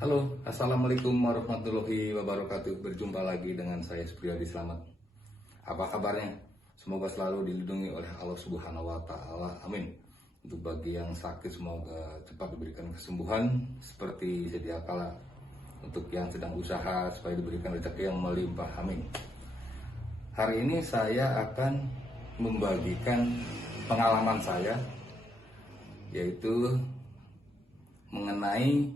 Halo, assalamualaikum warahmatullahi wabarakatuh. Berjumpa lagi dengan saya Supriyadi Slamet. Apa kabarnya? Semoga selalu dilindungi oleh Allah Subhanahu wa Ta'ala. Amin. Untuk bagi yang sakit, semoga cepat diberikan kesembuhan seperti sedia kala. Untuk yang sedang usaha, supaya diberikan rezeki yang melimpah. Amin. Hari ini saya akan membagikan pengalaman saya, yaitu mengenai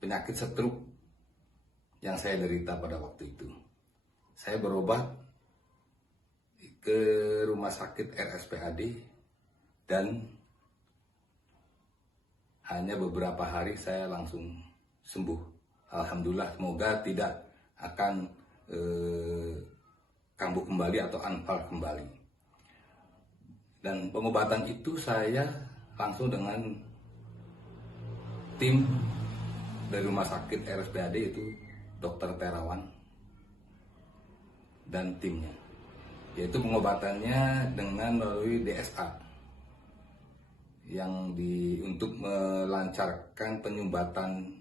penyakit stroke yang saya derita pada waktu itu. Saya berobat ke rumah sakit RSPAD dan hanya beberapa hari saya langsung sembuh. Alhamdulillah, semoga tidak akan kambuh kembali atau anfal kembali. Dan pengobatan itu saya langsung dengan tim dari rumah sakit RSPAD, itu Dokter Terawan dan timnya, yaitu pengobatannya dengan melalui DSA yang untuk melancarkan penyumbatan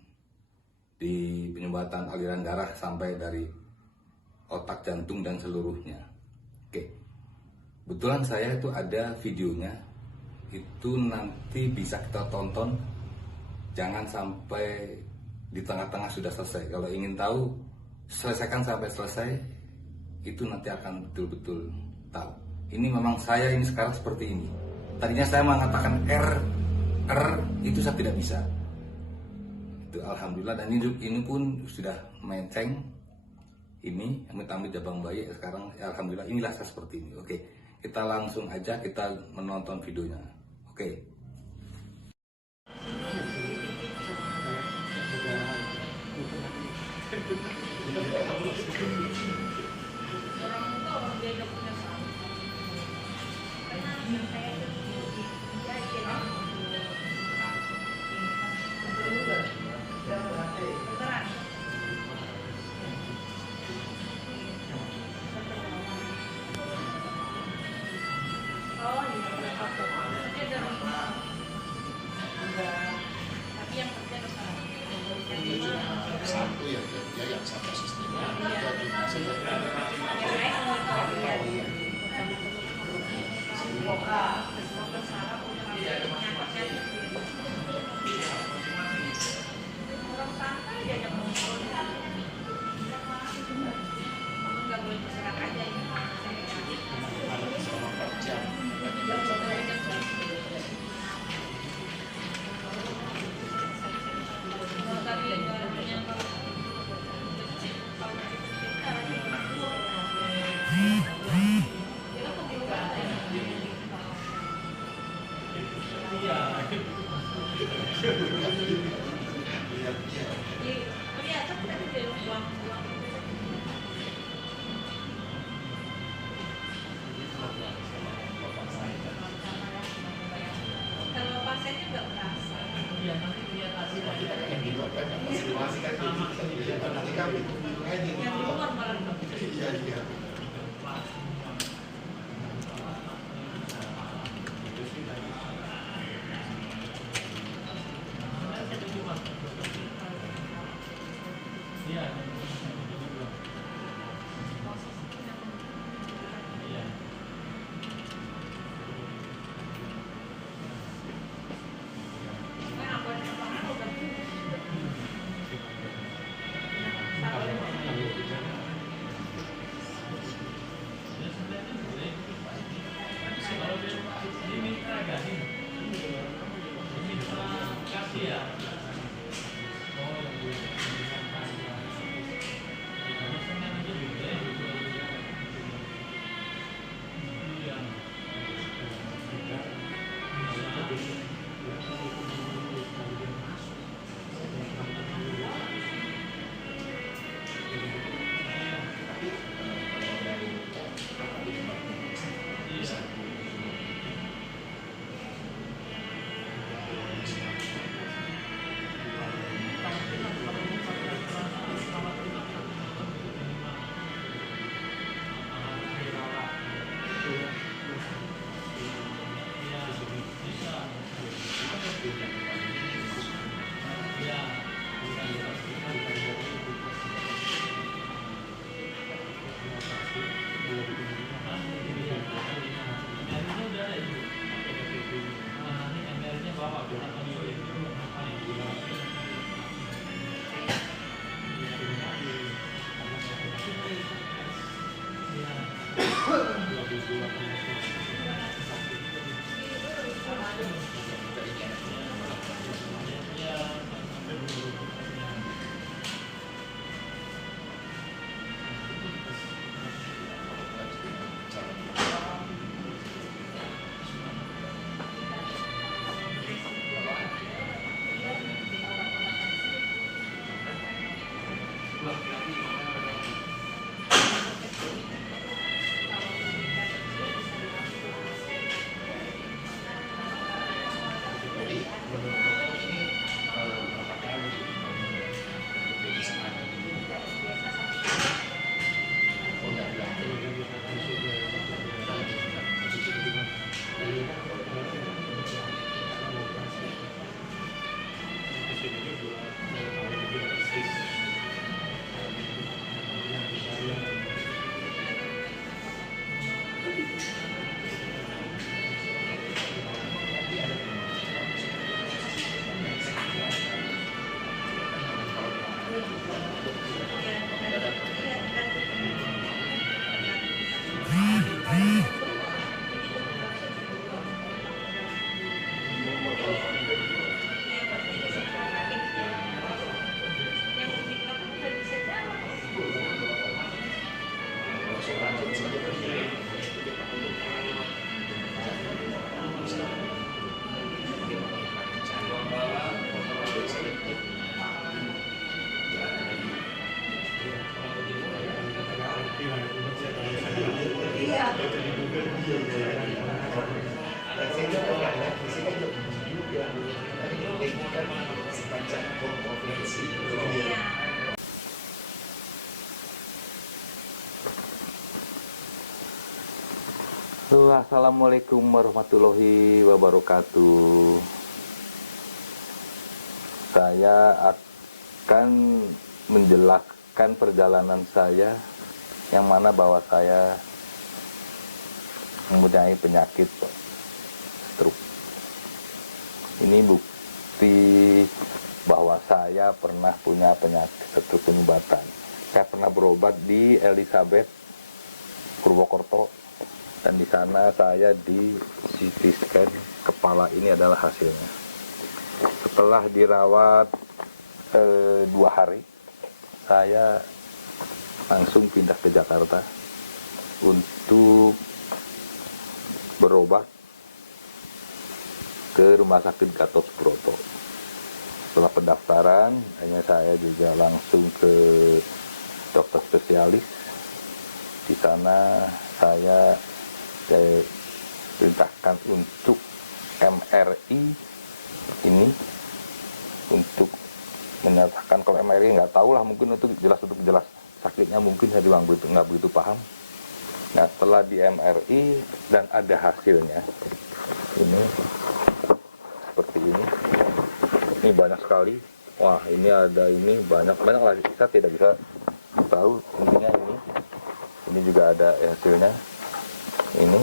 aliran darah sampai dari otak, jantung dan seluruhnya. Oke, kebetulan saya itu ada videonya, itu nanti bisa kita tonton. Jangan sampai di tengah-tengah sudah selesai. Kalau ingin tahu, selesaikan sampai selesai. Itu nanti akan betul-betul tahu. Ini memang saya ini sekarang seperti ini. Tadinya saya mengatakan R, itu saya tidak bisa. Itu alhamdulillah, dan ini pun sudah menceng. Ini amit-amit jabang bayi sekarang. Ya, alhamdulillah, inilah saya seperti ini. Oke, kita langsung aja kita menonton videonya. Oke. Satu ya kerja yang satu sistemnya kalau pasiennya nggak berasa. Iya, nanti lihat hasil. Yang luar malah. Iya. Jadi menurut ini berapa kali jadi sengaja dibuka? Oh enggak bilang. Assalamualaikum warahmatullahi wabarakatuh. Saya akan menjelaskan perjalanan saya yang mana bahwa saya mempunyai penyakit stroke. Ini bukti bahwa saya pernah punya penyakit stroke penyumbatan. Saya pernah berobat di Elizabeth Purwokerto, dan di sana saya di CT scan kepala. Ini adalah hasilnya. Setelah dirawat 2 hari, saya langsung pindah ke Jakarta untuk berobat ke Rumah Sakit Gatot Subroto. Setelah pendaftaran, hanya saya juga langsung ke dokter spesialis. Di sana saya perintahkan untuk MRI ini untuk menyatakan kalau MRI nggak tahu lah, mungkin untuk jelas sakitnya mungkin saya juga nggak begitu paham. Nah, setelah di MRI dan ada hasilnya ini seperti ini banyak sekali. Wah, ini ada ini banyak lah, kita tidak bisa tahu intinya ini juga ada hasilnya ini.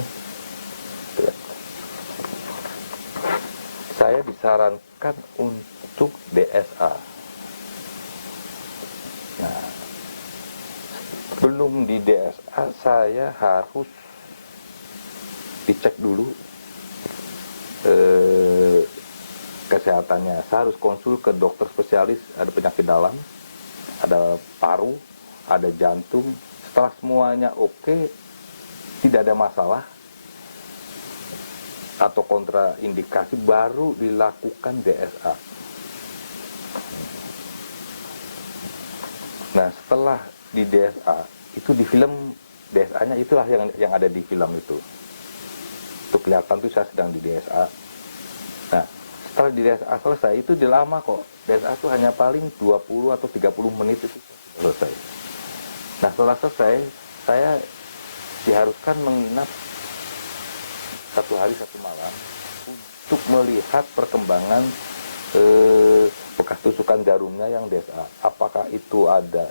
Saya disarankan untuk DSA. Nah, belum di DSA saya harus dicek dulu kesehatannya. Saya harus konsul ke dokter spesialis, ada penyakit dalam, ada paru, ada jantung. Setelah semuanya oke, tidak ada masalah atau kontraindikasi, baru dilakukan DSA. Nah, setelah di DSA itu, di film DSA-nya itulah yang ada di film itu. Itu kelihatan tuh saya sedang di DSA. Nah, setelah di DSA selesai itu lama kok. DSA itu hanya paling 20 atau 30 menit itu selesai. Nah, setelah selesai saya diharuskan menginap 1 hari 1 malam untuk melihat perkembangan bekas tusukan jarumnya yang DSA. Apakah itu ada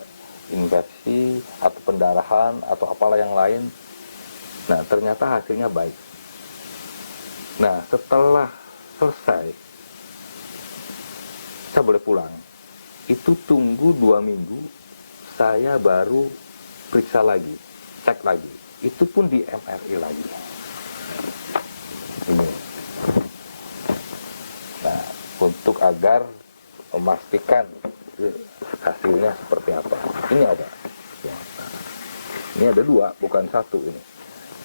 infeksi atau pendarahan atau apalah yang lain. Nah, ternyata hasilnya baik. Nah, setelah selesai saya boleh pulang. Itu tunggu 2 minggu, saya baru periksa lagi, cek lagi. Itu pun di MRI lagi. Ini. agar memastikan hasilnya seperti apa. Ini ada. Ini ada 2, bukan 1 ini.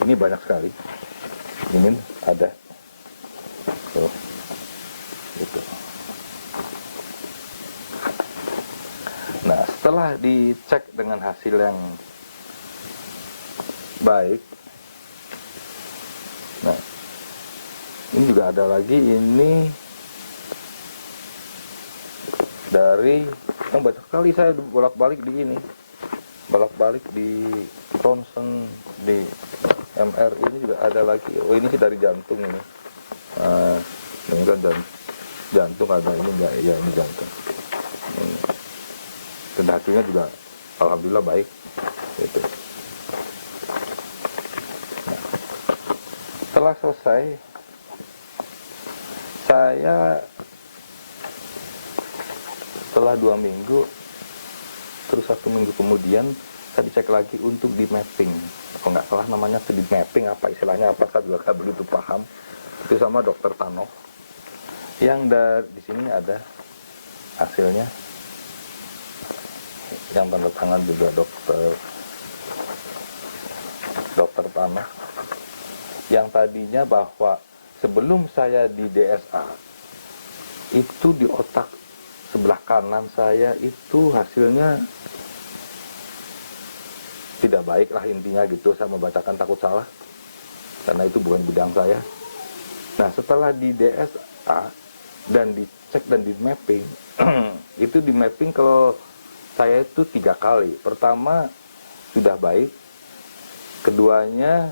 Ini banyak sekali. Ini ada. Tuh. Gitu. Nah, setelah dicek dengan hasil yang baik, nah, ini juga ada lagi, ini dari yang banyak sekali saya bolak-balik di ini, bolak-balik di ronsen, di MR ini juga ada lagi. Oh, ini sih dari jantung ini. Nah, ini kan jantung ada, ini enggak, ya ini jantung. Ini. Dan hasilnya juga alhamdulillah baik. Gitu. Nah, setelah selesai, saya setelah 2 minggu, terus 1 minggu kemudian saya dicek lagi untuk di mapping. Kalau nggak salah namanya di mapping, apa istilahnya apa, saya juga nggak begitu paham. Itu sama dokter Tanoh. Yang di sini ada hasilnya, yang tanda tangan juga dokter Tanoh. Yang tadinya bahwa sebelum saya di DSA itu di otak sebelah kanan saya itu hasilnya tidak baik lah, intinya gitu. Saya membacakan takut salah karena itu bukan bidang saya. Nah, setelah di DSA dan dicek dan di mapping itu di mapping kalau saya itu 3 kali. Pertama sudah baik, keduanya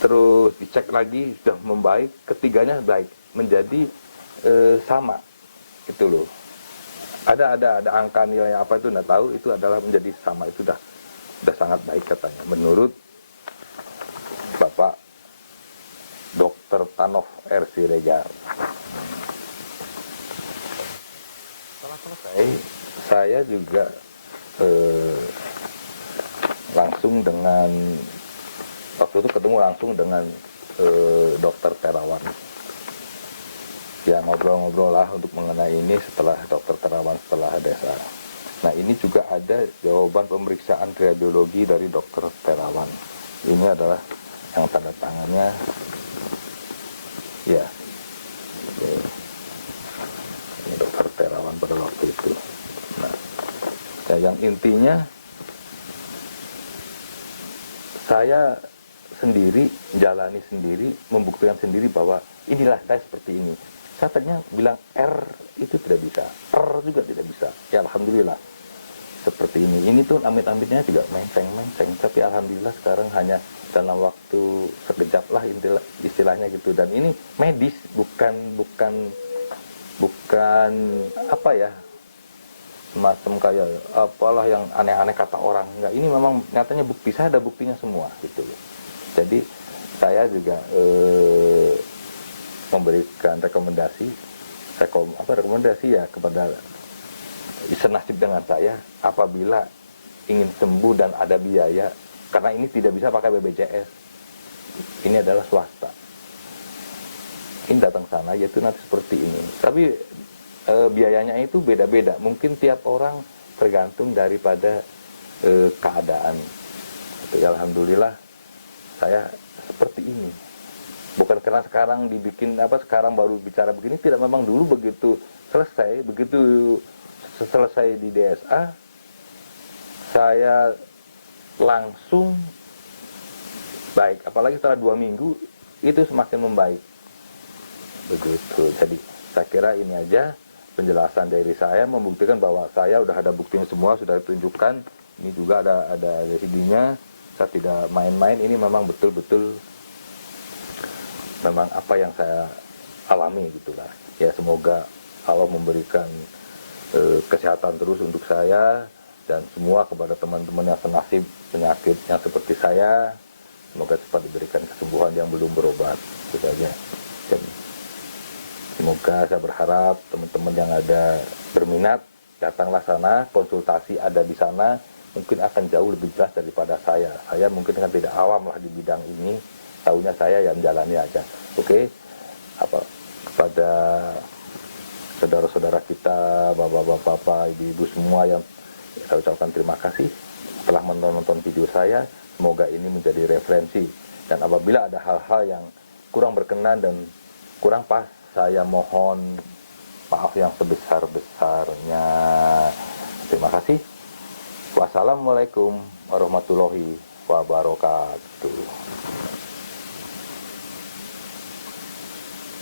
terus dicek lagi sudah membaik, ketiganya baik, menjadi sama itu loh. Ada angka nilai apa itu nggak tahu, itu adalah menjadi sama, itu udah sangat baik katanya menurut Bapak Dr. Tanoh R. Siregar. Setelah selesai, saya juga langsung dengan, waktu itu ketemu langsung dengan Dokter Terawan. Ya, ngobrol-ngobrol lah untuk mengenai ini setelah Dokter Terawan, setelah DSA. Nah, ini juga ada jawaban pemeriksaan radiologi dari Dokter Terawan. Ini adalah yang tanda tangannya, ya, ini Dokter Terawan pada waktu itu. Nah, ya, yang intinya saya sendiri, jalani sendiri, membuktikan sendiri bahwa inilah saya seperti ini. Saya tadinya bilang R itu tidak bisa, R juga tidak bisa. Ya alhamdulillah seperti ini. Ini tuh amit-amitnya juga menceng-menceng, tapi alhamdulillah sekarang hanya dalam waktu sekejap lah istilahnya gitu. Dan ini medis, bukan apa ya, semacam kayak apalah yang aneh-aneh kata orang. Enggak, ini memang nyatanya bukti, saya ada buktinya semua gitu loh. Jadi saya juga memberikan rekomendasi ya kepada senasib dengan saya, apabila ingin sembuh dan ada biaya, karena ini tidak bisa pakai BPJS, ini adalah swasta, ini datang sana yaitu nanti seperti ini. Tapi biayanya itu beda-beda, mungkin tiap orang tergantung daripada keadaan. Ya alhamdulillah saya seperti ini. Bukan karena sekarang dibikin sekarang baru bicara begini, tidak, memang dulu begitu selesai di DSA saya langsung baik, apalagi setelah 2 minggu itu semakin membaik begitu. Jadi saya kira ini aja penjelasan dari saya, membuktikan bahwa saya udah ada buktinya semua, sudah ditunjukkan. Ini juga ada CD-nya, saya tidak main-main, ini memang betul-betul memang apa yang saya alami gitulah. Ya semoga Allah memberikan kesehatan terus untuk saya dan semua kepada teman-teman yang senasib penyakit yang seperti saya. Semoga cepat diberikan kesembuhan yang belum berobat. Itu aja. Jadi, semoga saya berharap teman-teman yang ada berminat datanglah sana, konsultasi ada di sana, mungkin akan jauh lebih jelas daripada saya. Saya mungkin kan tidak awam lah di bidang ini, tahunya saya yang jalani aja. Oke, kepada saudara-saudara kita, bapak-bapak, ibu-ibu semua yang saya ucapkan terima kasih telah menonton video saya. Semoga ini menjadi referensi, dan apabila ada hal-hal yang kurang berkenan dan kurang pas, saya mohon maaf yang sebesar-besarnya. Terima kasih. Wassalamualaikum warahmatullahi wabarakatuh.